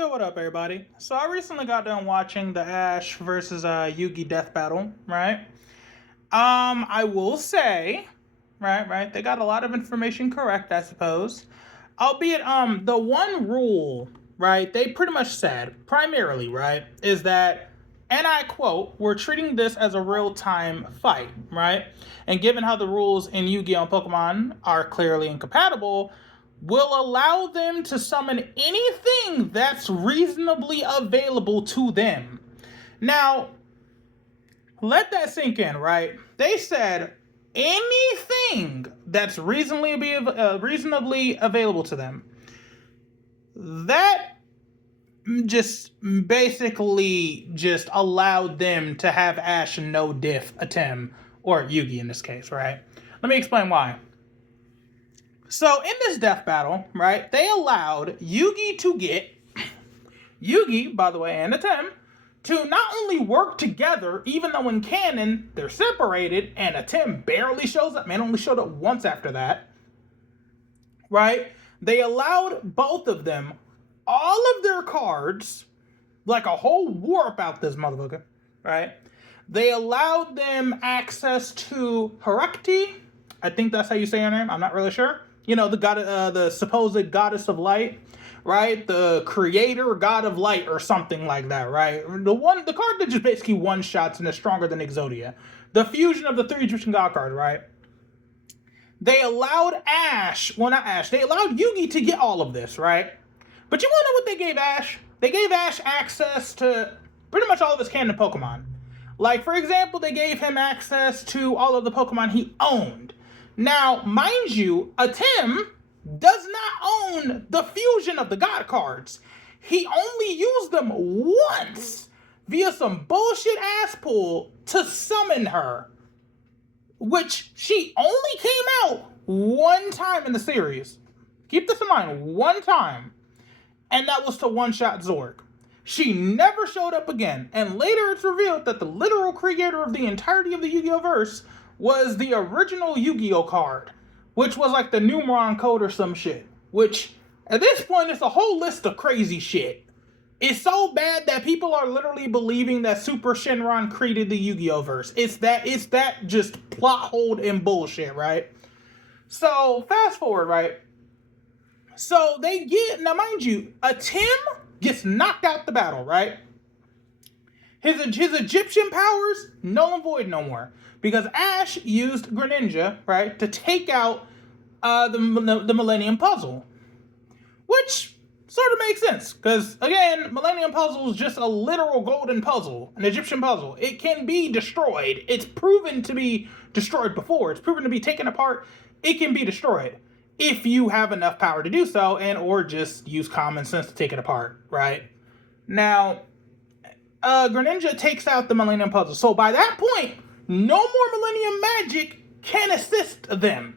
Yo, what up, everybody? So I recently got done watching the Ash versus Yugi death battle, right? I will say, right, they got a lot of information correct, I suppose. Albeit, the one rule, right, they pretty much said, primarily, right, is that, and I quote, we're treating this as a real-time fight, right? And given how the rules in Yu-Gi-Oh! And Pokemon are clearly incompatible, will allow them to summon anything that's reasonably available to them. Now, let that sink in, right? They said anything that's reasonably available to them. That just basically just allowed them to have Ash no diff Atem, or Yugi in this case, right? Let me explain why. So in this death battle, right, they allowed Yugi to get Yugi, by the way, and Atem to not only work together, even though in canon they're separated, and Atem barely shows up, man, only showed up once after that, right? They allowed both of them all of their cards, like a whole war about this motherfucker, right? They allowed them access to Harakti. I think that's how you say her name. I'm not really sure. You know, the supposed goddess of light, right? The creator god of light or something like that, right? The card that just basically one shots and is stronger than Exodia. The fusion of the three Egyptian god cards, right? They allowed they allowed Yugi to get all of this, right? But you wanna know what they gave Ash? They gave Ash access to pretty much all of his canon Pokemon. Like, for example, they gave him access to all of the Pokemon he owned. Now, mind you, Atem does not own the fusion of the God cards. He only used them once via some bullshit ass pull to summon her, which she only came out one time in the series. Keep this in mind, one time. And that was to one-shot Zorg. She never showed up again, and later it's revealed that the literal creator of the entirety of the Yu-Gi-Oh! Verse was the original Yu-Gi-Oh! Card, which was like the Numeron code or some shit, which, at this point, it's a whole list of crazy shit. It's so bad that people are literally believing that Super Shenron created the Yu-Gi-Oh! Verse. It's that just plot hole and bullshit, right? So, fast forward, right? So, now mind you, Atem gets knocked out the battle, right? His Egyptian powers, null and void no more. Because Ash used Greninja, right, to take out the Millennium Puzzle. Which sort of makes sense. Because, again, Millennium Puzzle is just a literal golden puzzle. An Egyptian puzzle. It can be destroyed. It's proven to be destroyed before. It's proven to be taken apart. It can be destroyed. If you have enough power to do so, and or just use common sense to take it apart, right? Now, Greninja takes out the Millennium Puzzle. So by that point, no more Millennium Magic can assist them.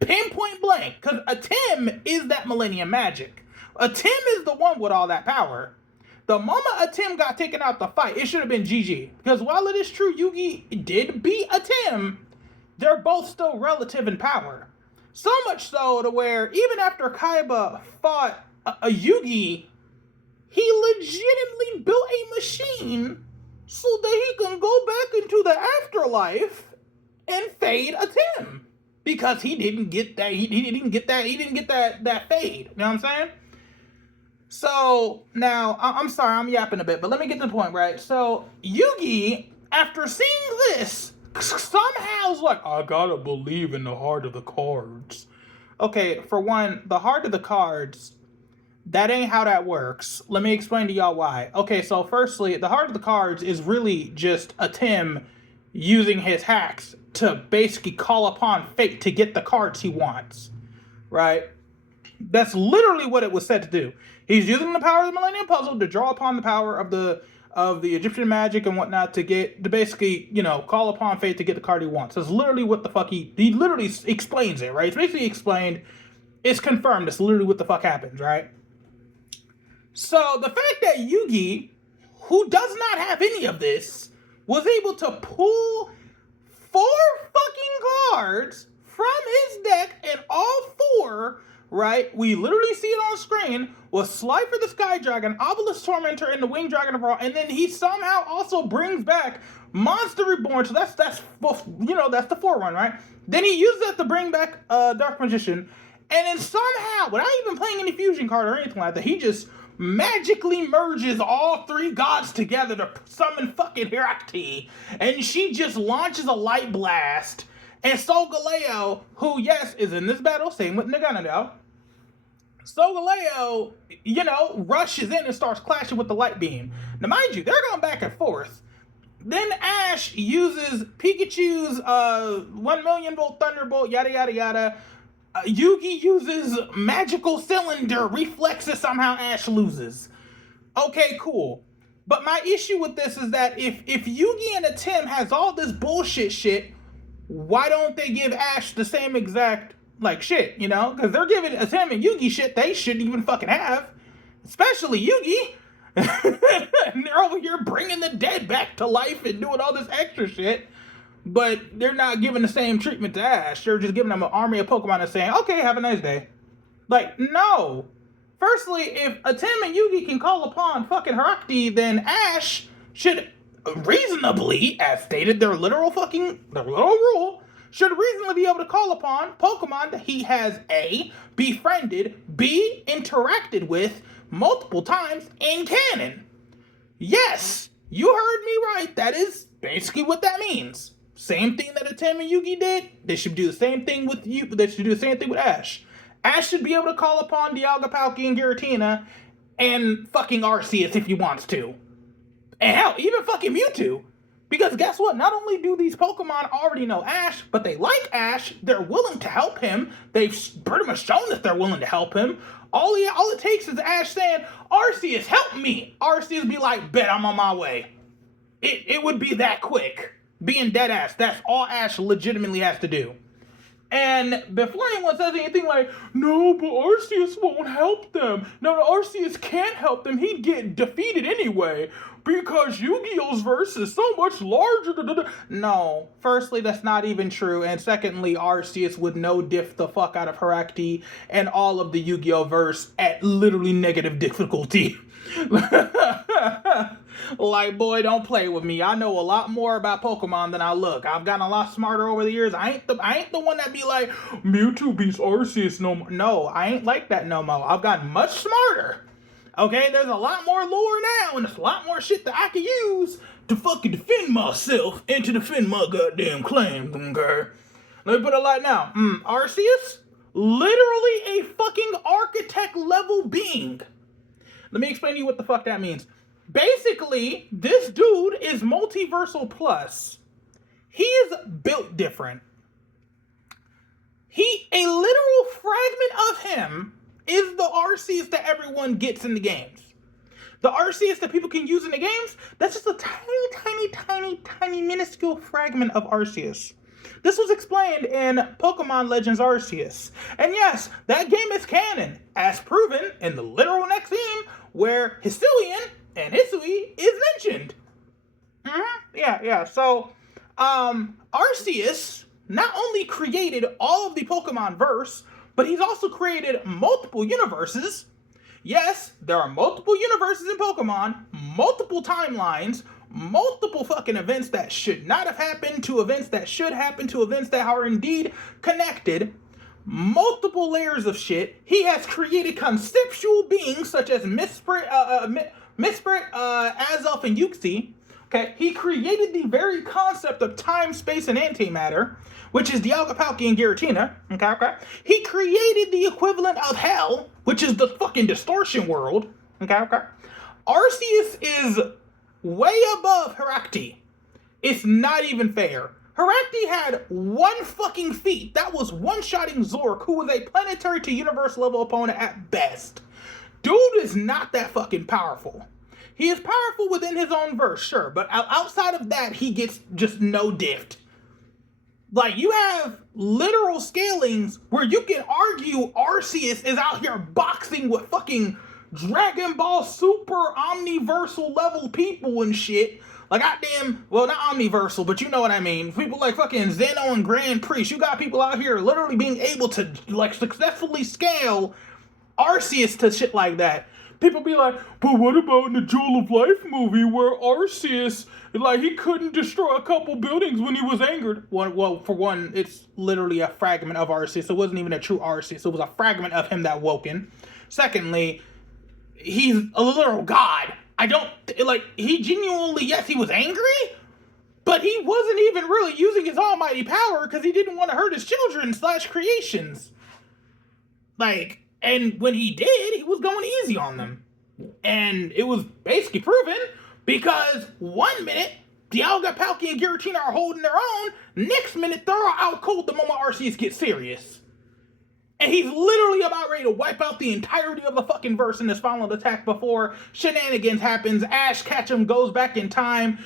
Pinpoint blank. Because Atem is that Millennium Magic. Atem is the one with all that power. The moment Atem got taken out the fight, it should have been GG. Because while it is true Yugi did beat Atem, they're both still relative in power. So much so to where even after Kaiba fought a Yugi, he legitimately built a machine so that he can go back into the afterlife and fade Atem. Because he didn't get that fade. You know what I'm saying? So, now, I'm sorry, I'm yapping a bit, but let me get to the point, right? So, Yugi, after seeing this, somehow is like, I gotta believe in the heart of the cards. Okay, for one, the heart of the cards, that ain't how that works. Let me explain to y'all why. Okay, so firstly, the heart of the cards is really just Atem using his hacks to basically call upon fate to get the cards he wants, right? That's literally what it was said to do. He's using the power of the Millennium Puzzle to draw upon the power of the Egyptian magic and whatnot to basically, call upon fate to get the card he wants. That's literally what the fuck he literally explains it, right? It's basically explained. It's confirmed. That's literally what the fuck happens, right? So the fact that Yugi, who does not have any of this, was able to pull 4 fucking cards from his deck and all 4 right? We literally see it on screen with Slifer the Sky Dragon, Obelisk Tormentor, and the Winged Dragon of Raw, and then he somehow also brings back Monster Reborn. So that's that's the Forerunner, right? Then he uses that to bring back Dark Magician, and then somehow, without even playing any fusion card or anything like that, he just magically merges all three gods together to summon fucking Herakti, and she just launches a light blast. And Solgaleo, who, yes, is in this battle, same with Naganadel, Solgaleo, rushes in and starts clashing with the light beam. Now, mind you, they're going back and forth. Then Ash uses Pikachu's 1 million volt Thunderbolt, yada, yada, yada. Yugi uses Magical Cylinder, reflexes, somehow Ash loses. Okay, cool. But my issue with this is that if Yugi and Tim has all this bullshit shit, why don't they give Ash the same exact, shit, Because they're giving Tim and Yugi shit they shouldn't even fucking have. Especially Yugi. And they're over here bringing the dead back to life and doing all this extra shit. But they're not giving the same treatment to Ash. They're just giving them an army of Pokemon and saying, okay, have a nice day. No. Firstly, if Tim and Yugi can call upon fucking Herakti, then Ash should reasonably, as stated, their literal rule, should reasonably be able to call upon Pokemon that he has A, befriended, B, interacted with multiple times in canon. Yes, you heard me right. That is basically what that means. Same thing that Tim and Yugi did. They should do the same thing with you. They should do the same thing with Ash. Ash should be able to call upon Dialga, Palkia, and Giratina and fucking Arceus if he wants to. And hell, even fucking Mewtwo. Because guess what? Not only do these Pokemon already know Ash, but they like Ash. They're willing to help him. They've pretty much shown that they're willing to help him. All it takes is Ash saying, Arceus, help me. Arceus be like, bet, I'm on my way. It would be that quick. Being dead ass. That's all Ash legitimately has to do. And before anyone says anything like, no, but Arceus won't help them. No, Arceus can't help them. He'd get defeated anyway. Because Yu-Gi-Oh's verse is so much larger. No. Firstly, that's not even true. And secondly, Arceus would no-diff the fuck out of Herakti and all of the Yu-Gi-Oh verse at literally negative difficulty. Boy, don't play with me. I know a lot more about Pokemon than I look. I've gotten a lot smarter over the years. I ain't the one that be like, Mewtwo beats Arceus no more. No, I ain't like that no more. I've gotten much smarter. Okay, there's a lot more lore now, and there's a lot more shit that I can use to fucking defend myself and to defend my goddamn claim, okay? Let me put it like now. Arceus? Literally a fucking architect level being. Let me explain to you what the fuck that means. Basically, this dude is multiversal plus. He is built different. A literal fragment of him is the Arceus that everyone gets in the games. The Arceus that people can use in the games, that's just a tiny, minuscule fragment of Arceus. This was explained in Pokemon Legends Arceus. And yes, that game is canon, as proven in the literal next game, where Hisuian and Hisui is mentioned. Yeah. So, Arceus not only created all of the Pokemon verse, but he's also created multiple universes. Yes, there are multiple universes in Pokemon, multiple timelines, multiple fucking events that should not have happened to events that should happen to events that are indeed connected. Multiple layers of shit. He has created conceptual beings such as Misprit, Azelf, and Uxie. Okay, he created the very concept of time, space, and antimatter, which is Dialga, Palkia, and Giratina. Okay. He created the equivalent of hell, which is the fucking distortion world. Okay. Arceus is way above Herakti. It's not even fair. Herakti had one fucking feat. That was one-shotting Zork, who was a planetary to universe level opponent at best. Dude is not that fucking powerful. He is powerful within his own verse, sure, but outside of that, he gets just no diffed. You have literal scalings where you can argue Arceus is out here boxing with fucking Dragon Ball Super Omniversal level people and shit, Like, goddamn, well, not omniversal, but you know what I mean. People like fucking Zeno and Grand Priest. You got people out here literally being able to, like, successfully scale Arceus to shit like that. People be like, but what about in the Jewel of Life movie where Arceus, like, he couldn't destroy a couple buildings when he was angered? Well, for one, it's literally a fragment of Arceus. It wasn't even a true Arceus. It was a fragment of him that woken. Secondly, he's a literal god. I don't, like, he genuinely, yes, he was angry, but he wasn't even really using his almighty power because he didn't want to hurt his children / creations. Like, and when he did, he was going easy on them. And it was basically proven because 1 minute, Dialga, Palkia, and Giratina are holding their own. Next minute, they're out cold the moment Arceus gets serious. And he's literally about ready to wipe out the entirety of the fucking verse in this final attack before shenanigans happens. Ash Ketchum goes back in time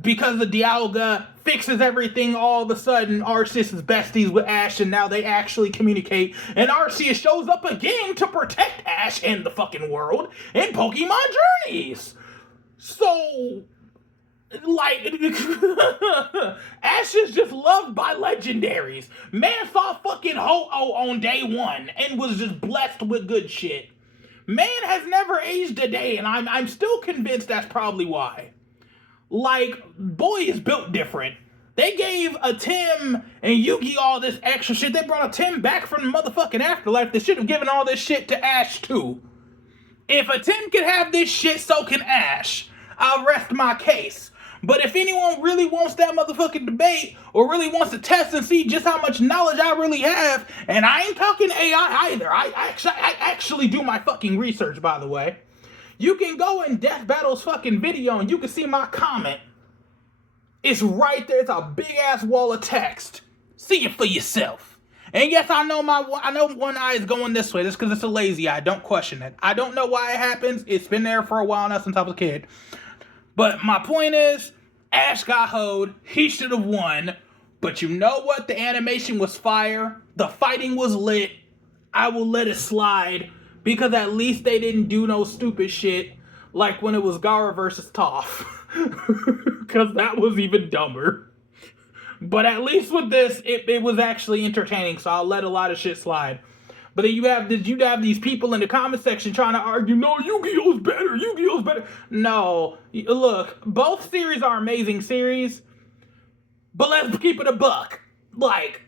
because the Dialga fixes everything. All of a sudden, Arceus is besties with Ash, and now they actually communicate. And Arceus shows up again to protect Ash and the fucking world in Pokemon Journeys. So, like, Ash is just loved by legendaries. Man saw fucking Ho-Oh on day one and was just blessed with good shit. Man has never aged a day, and I'm still convinced that's probably why. Like, boy is built different. They gave a Tim and Yugioh all this extra shit. They brought a Tim back from the motherfucking afterlife. They should have given all this shit to Ash too. If a Tim can have this shit, so can Ash. I'll rest my case. But if anyone really wants that motherfucking debate, or really wants to test and see just how much knowledge I really have, and I ain't talking AI either. I actually do my fucking research, by the way. You can go in Death Battle's fucking video and you can see my comment. It's right there. It's a big ass wall of text. See it for yourself. And yes, I know one eye is going this way. That's because it's a lazy eye. Don't question it. I don't know why it happens. It's been there for a while now since I was a kid. But my point is, Ash got hoed. He should have won. But you know what? The animation was fire. The fighting was lit. I will let it slide. Because at least they didn't do no stupid shit like when it was Gara versus Toph. Because that was even dumber. But at least with this, it was actually entertaining, so I'll let a lot of shit slide. But then you'd have these people in the comment section trying to argue, no, Yu-Gi-Oh's better, Yu-Gi-Oh's better. No, look, both series are amazing series, but let's keep it a buck. Like,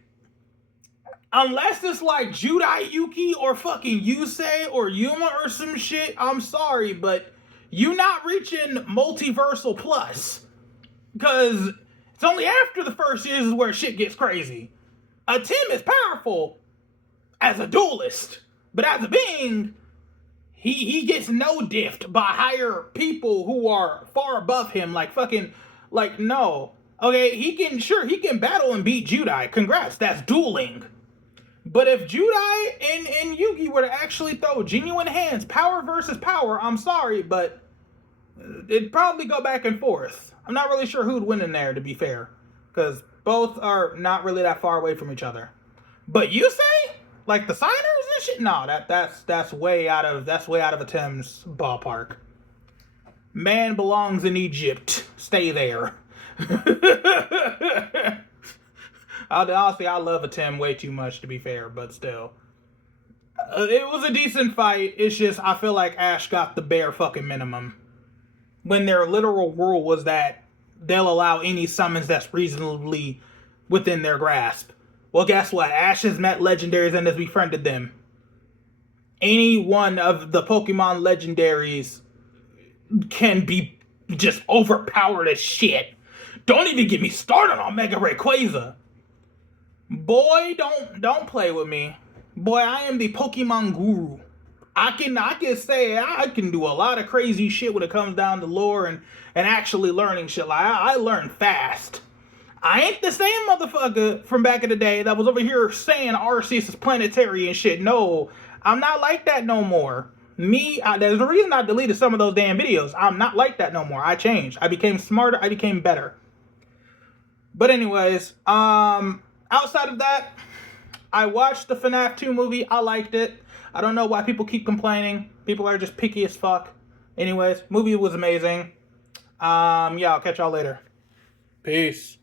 unless it's like Judai Yuki or fucking Yusei or Yuma or some shit, I'm sorry, but you not reaching multiversal plus. Because it's only after the first series where shit gets crazy. A Tim is powerful as a duelist, but as a being, he gets no diffed by higher people who are far above him. Like fucking, like, no. Okay, he can battle and beat Judai. Congrats, that's dueling. But if Judai and Yugi were to actually throw genuine hands, power versus power, I'm sorry, but it'd probably go back and forth. I'm not really sure who'd win in there, to be fair, because both are not really that far away from each other. But you say, like the signers and shit, no, that's way out of a Tim's ballpark. Man belongs in Egypt. Stay there. Honestly, I love a Tim way too much, to be fair, but still. It was a decent fight. It's just, I feel like Ash got the bare fucking minimum. When their literal rule was that they'll allow any summons that's reasonably within their grasp. Well, guess what? Ash has met legendaries and has befriended them. Any one of the Pokemon legendaries can be just overpowered as shit. Don't even get me started on Mega Rayquaza. Boy, don't play with me. Boy, I am the Pokemon guru. I can say I can do a lot of crazy shit when it comes down to lore and actually learning shit. Like, I learn fast. I ain't the same motherfucker from back in the day that was over here saying Arceus is planetary and shit. No, I'm not like that no more. There's a reason I deleted some of those damn videos. I'm not like that no more. I changed. I became smarter. I became better. But anyways, outside of that, I watched the FNAF 2 movie. I liked it. I don't know why people keep complaining. People are just picky as fuck. Anyways, movie was amazing. Yeah, I'll catch y'all later. Peace.